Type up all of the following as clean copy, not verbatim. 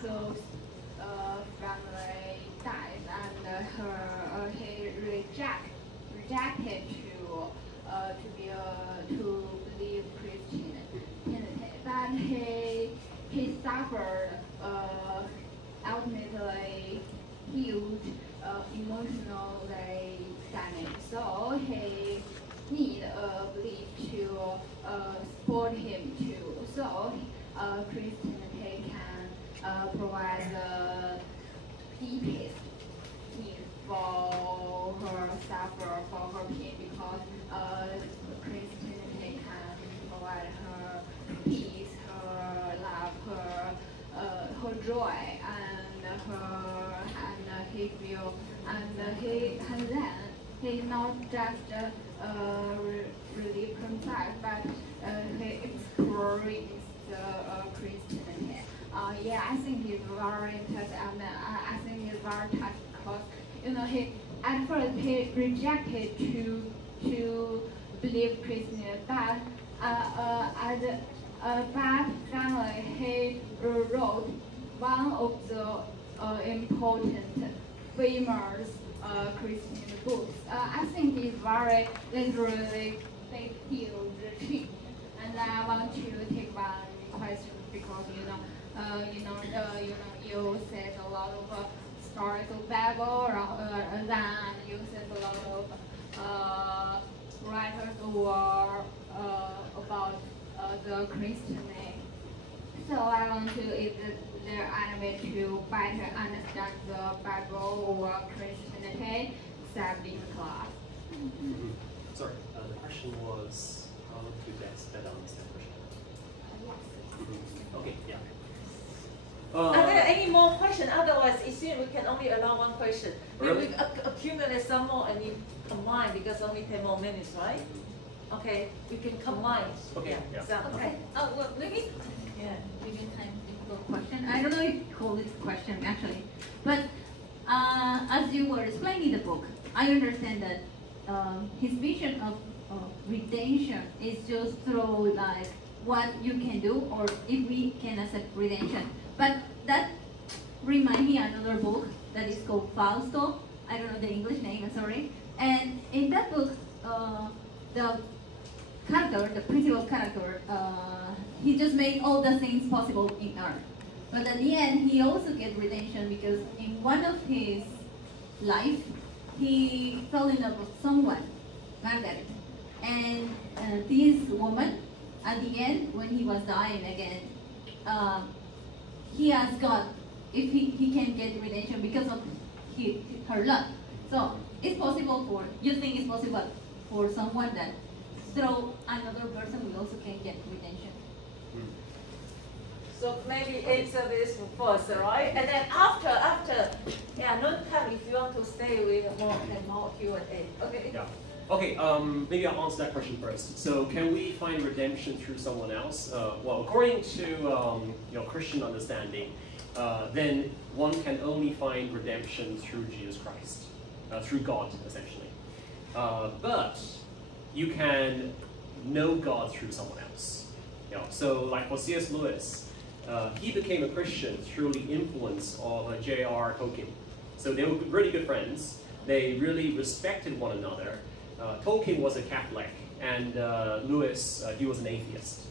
close family died, and he rejected to believe Christianity, but he suffered ultimately huge emotionally damage. So he need a belief to support him too. So Christianity can provide the deepest need for her suffer, for her pain, because Christianity can provide her peace, her love, her joy, and he feel, and then he not just relieve himself, but he exploring the Christianity. Yeah, I think he's very interesting, and I think he's very touched because he at first he rejected to believe Christianity, but finally he wrote one of the important famous Christian books. I think it's very literally big deal, retreat. And I want to take one question because you said a lot of stories of Bible, and then you said a lot of writers or about the Christian name. So I want to, if there any way to better understand the Bible or Christianity, except in class. Sorry, the question was how to better understand Christianity. Okay, yeah. Are there any more questions? Otherwise, it seems we can only allow one question. Really? We accumulate some more and we combine because only 10 more minutes, right? Okay, we can combine. Okay, yeah. So, Okay. Oh, well, maybe. Yeah. Maybe time for question. I don't know if you call it question actually, but as you were explaining the book, I understand that his vision of redemption is just through like what you can do or if we can accept redemption. But that reminds me another book that is called Fausto. I don't know the English name, I'm sorry. And in that book, the character, the principal character, he just made all the things possible in earth. But at the end, he also gets redemption because in one of his life, he fell in love with someone, Margaret. And this woman, at the end, when he was dying again, he asked God if he can get redemption because of her love. So it's possible for, you think it's possible for someone that through another person we also can get redemption. So maybe answer this first, right? And then after, yeah, no time if you want to stay with more Q&A. Okay. Yeah. Okay, maybe I'll answer that question first. So, can we find redemption through someone else? Well, according to Christian understanding, then one can only find redemption through Jesus Christ, through God, essentially. But you can know God through someone else. So, like for C.S. Lewis, he became a Christian through the influence of J.R. Tolkien. So they were really good friends. They really respected one another. Tolkien was a Catholic, and Lewis, he was an atheist.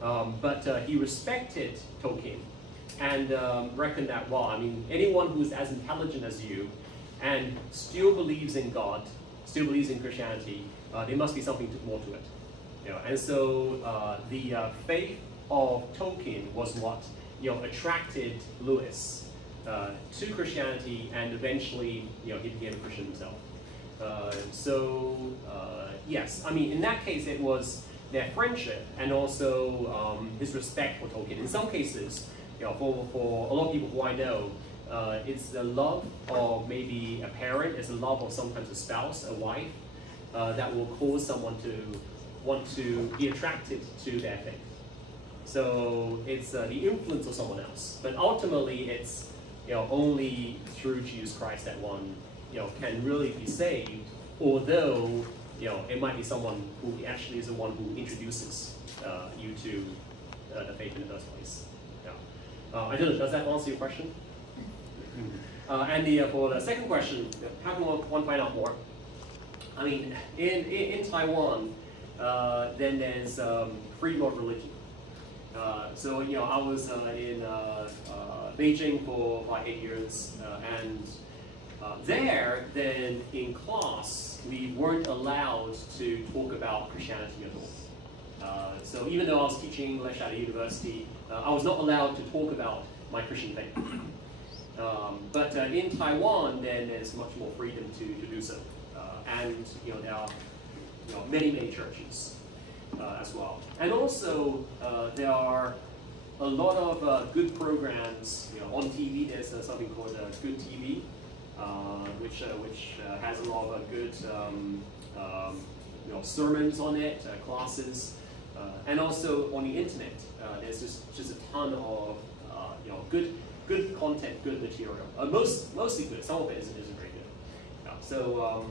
But he respected Tolkien and reckoned that, well, I mean, anyone who's as intelligent as you and still believes in God, still believes in Christianity, there must be something more to it. And so the faith of Tolkien was what attracted Lewis to Christianity, and eventually he became a Christian himself. Yes, I mean, in that case it was their friendship and also his respect for Tolkien. In some cases, for a lot of people who I know, it's the love of maybe a parent, it's the love of sometimes a spouse, a wife, that will cause someone to want to be attracted to their faith. So it's the influence of someone else, but ultimately it's only through Jesus Christ that one can really be saved. Although it might be someone who actually is the one who introduces you to the faith in the first place. I don't know, does that answer your question? And for the second question, how can one find out more? I mean, in Taiwan, then there's freedom of religion. So I was in Beijing for about 8 years, and there, then in class, we weren't allowed to talk about Christianity at all. So even though I was teaching English at a university, I was not allowed to talk about my Christian faith. But in Taiwan, then there's much more freedom to do so, and there are many churches as well, and also there are a lot of good programs. On TV, there's something called Good TV, which has a lot of good sermons on it, classes, and also on the internet, there's just a ton of good content, good material. Mostly good. Some of it isn't very good. So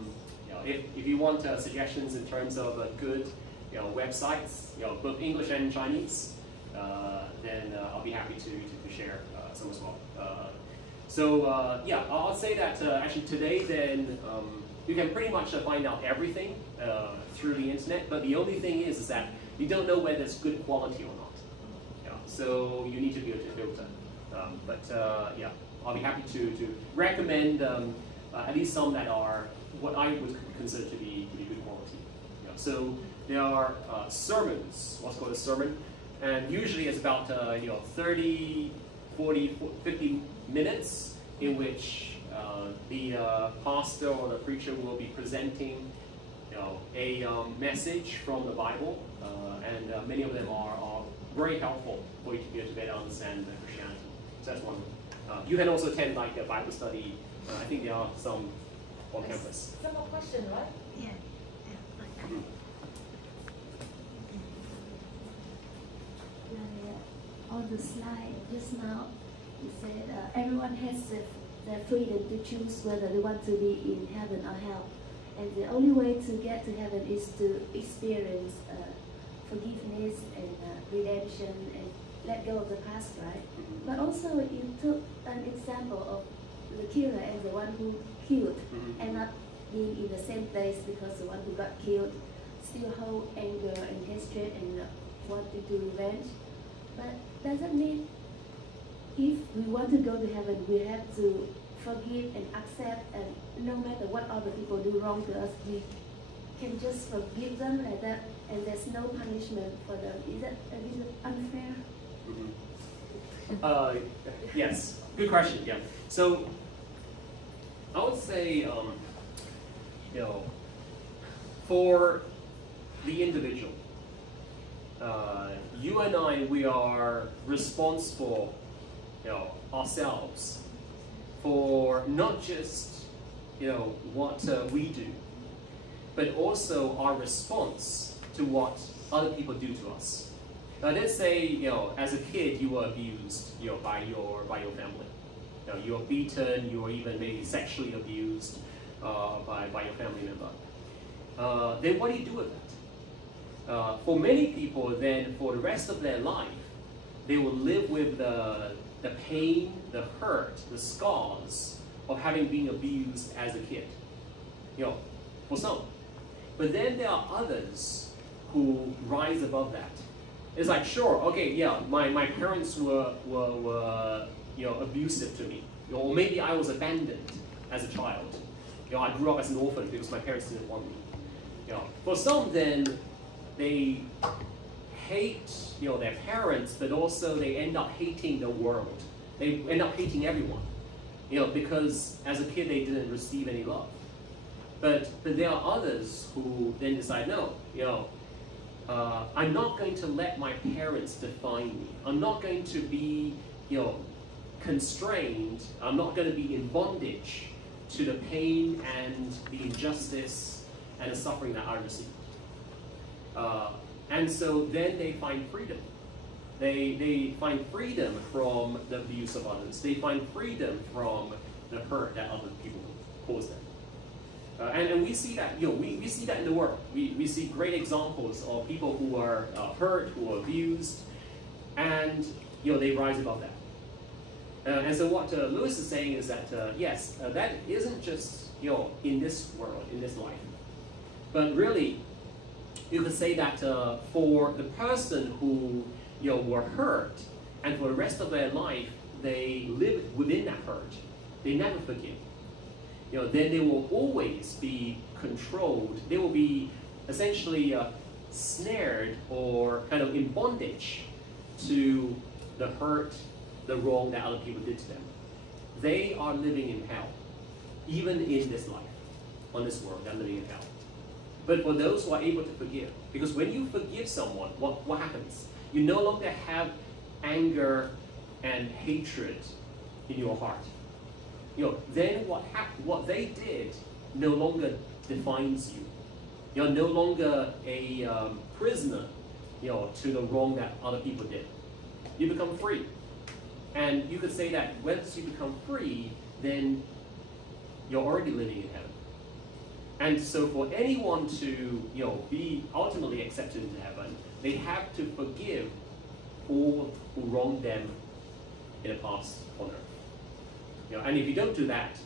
if you want suggestions in terms of good websites, both English and Chinese, then I'll be happy to share some as well. So yeah, I'll say that actually today then you can pretty much find out everything through the internet, but the only thing is that you don't know whether it's good quality or not. So you need to be able to filter. But yeah, I'll be happy to recommend at least some that are what I would consider to be good quality. So there are sermons, what's called a sermon, and usually it's about 30, 40, 50 minutes in which the pastor or the preacher will be presenting a message from the Bible, and many of them are very helpful for you to be able to better understand Christianity. So that's one. You can also attend like a Bible study. I think there are some on campus. Some more question, right? Yeah. On the slide just now, you said everyone has the freedom to choose whether they want to be in heaven or hell, and the only way to get to heaven is to experience forgiveness and redemption and let go of the past, right? But also you took an example of the killer and the one who killed, and not being in the same place because the one who got killed still hold anger and hatred and wanted to revenge. But does that mean if we want to go to heaven, we have to forgive and accept, and no matter what other people do wrong to us, we can just forgive them like that, and there's no punishment for them? Is that a bit unfair? Yes, good question. Yeah. So I would say, for the individual, you and I, we are responsible, ourselves for not just, what we do, but also our response to what other people do to us. Now, let's say, as a kid, you were abused, by your family. You were beaten, you were even maybe sexually abused by your family member. Then what do you do with that? For many people, then for the rest of their life, they will live with the pain, the hurt, the scars of having been abused as a kid. For some. But then there are others who rise above that. It's like, sure, okay, yeah, my parents were abusive to me. Or maybe I was abandoned as a child. I grew up as an orphan because my parents didn't want me. For some, then, they hate their parents, but also they end up hating the world. They end up hating everyone, because as a kid they didn't receive any love. But there are others who then decide, no, I'm not going to let my parents define me. I'm not going to be, constrained. I'm not going to be in bondage to the pain and the injustice and the suffering that I received. And so then they find freedom. They find freedom from the abuse of others. They find freedom from the hurt that other people cause them. And we see that, we see that in the world. We see great examples of people who are hurt, who are abused, and they rise above that. And so what Lewis is saying is that, yes, that isn't just, in this world, in this life. But really, you could say that for the person who, were hurt, and for the rest of their life, they live within that hurt. They never forgive. Then they will always be controlled. They will be essentially snared or kind of in bondage to the hurt, the wrong that other people did to them. They are living in hell, even in this life, on this world, they're living in hell. But for those who are able to forgive, because when you forgive someone, what happens? You no longer have anger and hatred in your heart. Then what they did no longer defines you. You're no longer a prisoner, to the wrong that other people did. You become free. And you could say that once you become free, then you're already living in heaven. And so for anyone to be ultimately accepted into heaven, they have to forgive all who wronged them in the past on earth. And if you don't do that,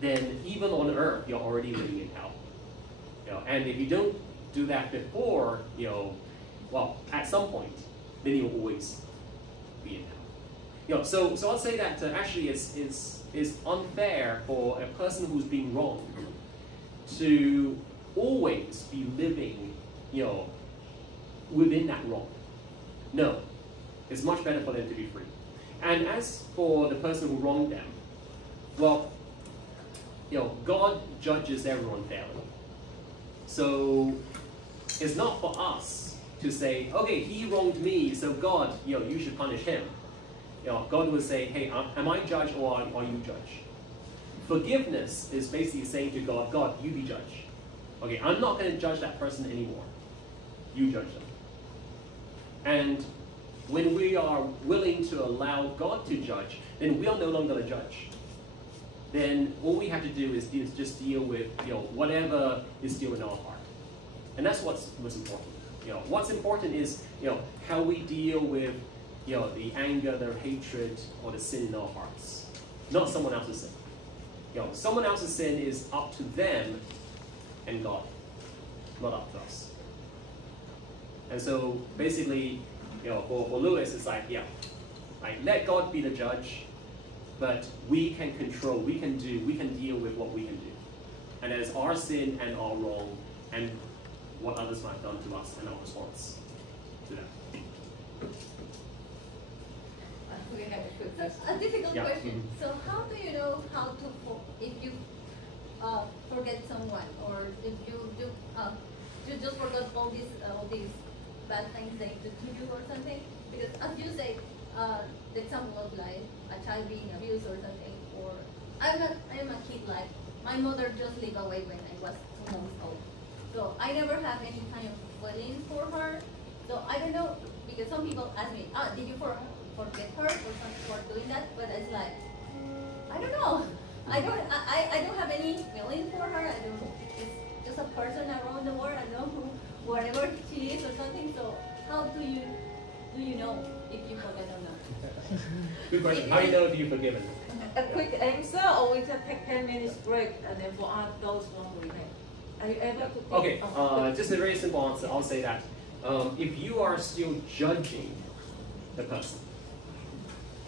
then even on earth, you're already living in hell. And if you don't do that before, well, at some point, then you'll always be in hell. So I'll say that actually it's unfair for a person who's being wronged to always be living, within that wrong. No, it's much better for them to be free. And as for the person who wronged them, well, God judges everyone fairly. So it's not for us to say, okay, he wronged me, so God, you should punish him. God would say, hey, am I judge or are you judge? Forgiveness is basically saying to God, God, you be judge. Okay, I'm not going to judge that person anymore. You judge them. And when we are willing to allow God to judge, then we are no longer the judge. Then all we have to do is just deal with whatever is still in our heart. And that's what's important. What's important is how we deal with the anger, the hatred, or the sin in our hearts. Not someone else's sin. Someone else's sin is up to them and God, not up to us. And so basically, for Lewis, it's like, let God be the judge, but we can control, we can deal with what we can do. And as our sin and our wrong and what others might have done to us and our response to that. We have a quick question. A difficult Yeah. question. So how do you know how to, if you forget someone, or if you just forgot all these bad things they did to you or something? Because as you say, the example of like a child being abused or something, or I am a kid, like my mother just lived away when I was 2 months old. So I never have any kind of feeling for her. So I don't know, because some people ask me, did you forget her or something for doing that? But it's like, I don't know. I don't have any feeling for her. It's just a person around the world. I don't know whatever she is or something. So how do you know if you forget or not? Good question. How do you know if you've forgiven? A quick answer, or we just take 10 minutes break, and then for those one remain. Are you able to take? Okay, just a very simple answer. I'll say that if you are still judging the person,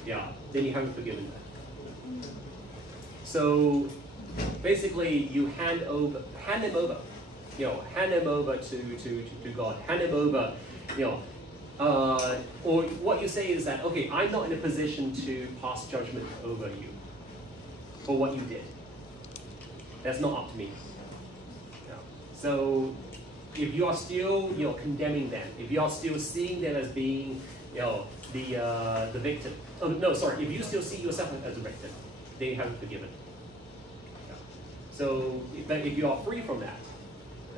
then you haven't forgiven them. So basically, you hand them over, hand them over to God, hand them over, or what you say is that, okay, I'm not in a position to pass judgment over you for what you did. That's not up to me. So if you are still, condemning them, if you are still seeing them as being, the victim. Oh, no, sorry. If you still see yourself as a victim, they haven't forgiven. So, if you are free from that,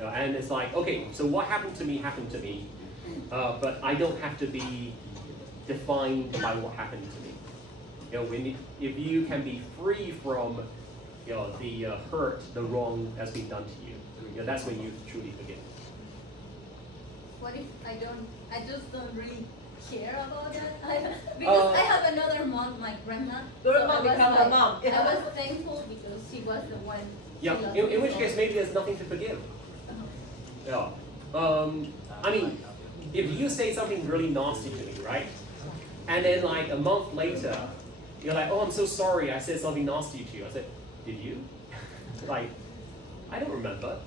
and it's like, okay, so what happened to me, but I don't have to be defined by what happened to me. If you can be free from, the hurt, the wrong that's been done to you, that's when you truly forgive. What if I just don't really care about that. Because I have another mom, my grandma. Grandma I was become a mom. I was thankful because she was the one. Yeah, in which case maybe there's nothing to forgive. Yeah. I mean, if you say something really nasty to me, right? And then like a month later, you're like, oh, I'm so sorry, I said something nasty to you. I said, did you? Like, I don't remember.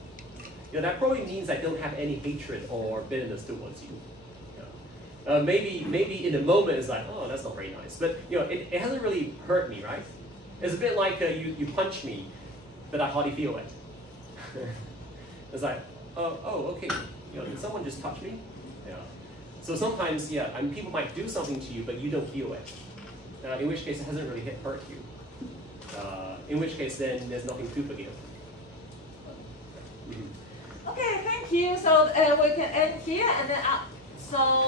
You know, that probably means I don't have any hatred or bitterness towards you. Yeah. Maybe in the moment it's like, oh, that's not very nice. But you know, it hasn't really hurt me, right? It's a bit like you punch me, but I hardly feel it. It's like, oh, okay. You know, did someone just touch me? Yeah. So sometimes, yeah, I mean, people might do something to you, but you don't feel it. In which case, it hasn't really hurt you. In which case, then there's nothing to forgive. Okay, thank you. So we can end here, and then so.